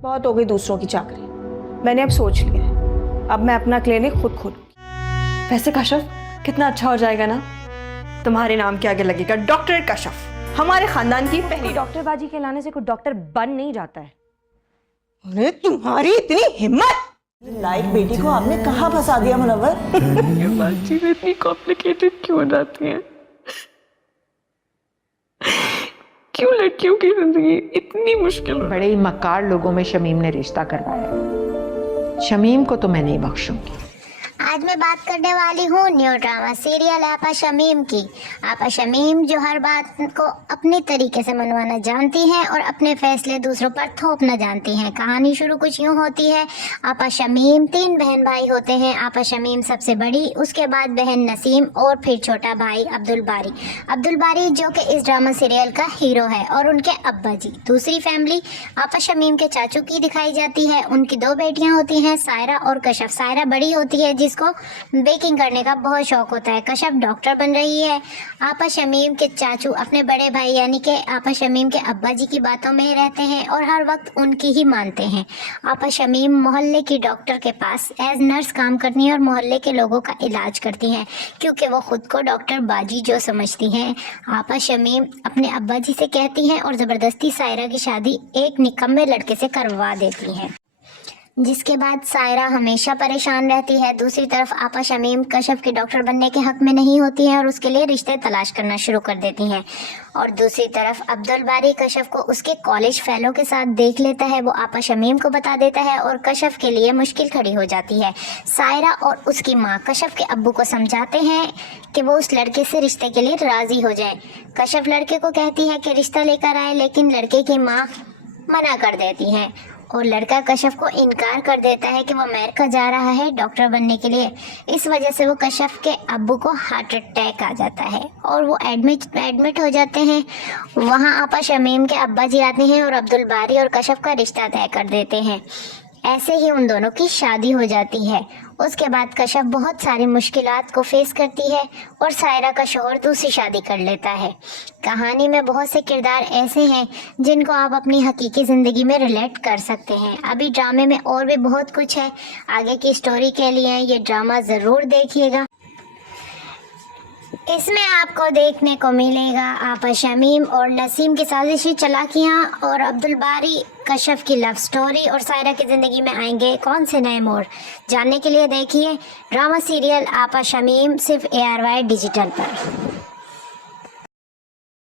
बहुत हो गई दूसरों की चाकरी, मैंने अब सोच लिया है, अब मैं अपना क्लिनिक खुद खोलूंगी। वैसे कशफ कितना अच्छा हो जाएगा ना, तुम्हारे नाम के आगे लगेगा डॉक्टर कशफ, हमारे खानदान की पहली डॉक्टर बाजी के लाने से कोई डॉक्टर बन नहीं जाता है। अरे तुम्हारी इतनी हिम्मत! लाइक बेटी को आपने कहाँ फंसा दिया मुनव्वर? ये बात चीजें इतनी कॉम्प्लिकेटेड क्यों हो जाती हैं? क्यों लड़कियों की जिंदगी इतनी मुश्किल? बड़े ही मक्कार लोगों में शमीम ने रिश्ता करवाया। शमीम को तो मैं नहीं बख्शूंगी। आज मैं बात करने वाली हूँ न्यू ड्रामा सीरियल आपा शमीम की। आपा शमीम जो हर बात को अपने तरीके से मनवाना जानती हैं और अपने फैसले दूसरों पर थोपना जानती हैं। कहानी शुरू कुछ यूँ होती है। आपा शमीम 3 बहन भाई होते हैं। आपा शमीम सबसे बड़ी, उसके बाद बहन नसीम और फिर छोटा भाई अब्दुल बारी। अब्दुल बारी जो कि इस ड्रामा सीरियल का हीरो है और उनके अब्बा जी। दूसरी फैमिली आपा शमीम के चाचू की दिखाई जाती है। उनकी 2 बेटियां होती हैं, सायरा और कशफ। सायरा बड़ी होती है जिसको बेकिंग करने का बहुत शौक होता है। कशफ डॉक्टर बन रही है। आपा शमीम के चाचू अपने बड़े भाई यानी कि आपा शमीम के अब्बा जी की बातों में ही रहते हैं और हर वक्त उनकी ही मानते हैं। आपा शमीम मोहल्ले की डॉक्टर के पास एज नर्स काम करती हैं और मोहल्ले के लोगों का इलाज करती हैं क्योंकि वो खुद को डॉक्टर बाजी जो समझती हैं। आपा शमीम अपने अब्बा जी से कहती हैं और ज़बरदस्ती सायरा की शादी एक निकम्मे लड़के से करवा देती हैं, जिसके बाद सायरा हमेशा परेशान रहती है। दूसरी तरफ आपा शमीम कशफ के डॉक्टर बनने के हक में नहीं होती हैं और उसके लिए रिश्ते तलाश करना शुरू कर देती हैं। और दूसरी तरफ अब्दुल बारी कशफ को उसके कॉलेज फेलो के साथ देख लेता है। वो आपा शमीम को बता देता है और कशफ के लिए मुश्किल खड़ी हो जाती है। सायरा और उसकी माँ कशफ के अब्बू को समझाते हैं कि वो उस लड़के से रिश्ते के लिए राज़ी हो जाए। कशफ लड़के को कहती है कि रिश्ता लेकर आए, लेकिन लड़के की माँ मना कर देती हैं और लड़का कशफ को इनकार कर देता है कि वो अमेरिका जा रहा है डॉक्टर बनने के लिए। इस वजह से वो कशफ के अब्बू को हार्ट अटैक आ जाता है और वो एडमिट हो जाते हैं। वहाँ आपा शमीम के अब्बा जी आते हैं और अब्दुल बारी और कशफ का रिश्ता तय कर देते हैं। ऐसे ही उन दोनों की शादी हो जाती है। उसके बाद कशफ बहुत सारी मुश्किलात को फेस करती है और सायरा का शौहर दूसरी शादी कर लेता है। कहानी में बहुत से किरदार ऐसे हैं जिनको आप अपनी हकीकी ज़िंदगी में रिलेट कर सकते हैं। अभी ड्रामे में और भी बहुत कुछ है। आगे की स्टोरी के लिए ये ड्रामा ज़रूर देखिएगा। इसमें आपको देखने को मिलेगा आपा शमीम और नसीम की साजिशी चालाकियाँ और अब्दुल बारी कशफ की लव स्टोरी और सायरा की ज़िंदगी में आएंगे कौन से नए मोड़। जानने के लिए देखिए ड्रामा सीरियल आपा शमीम सिर्फ ARY डिजिटल पर।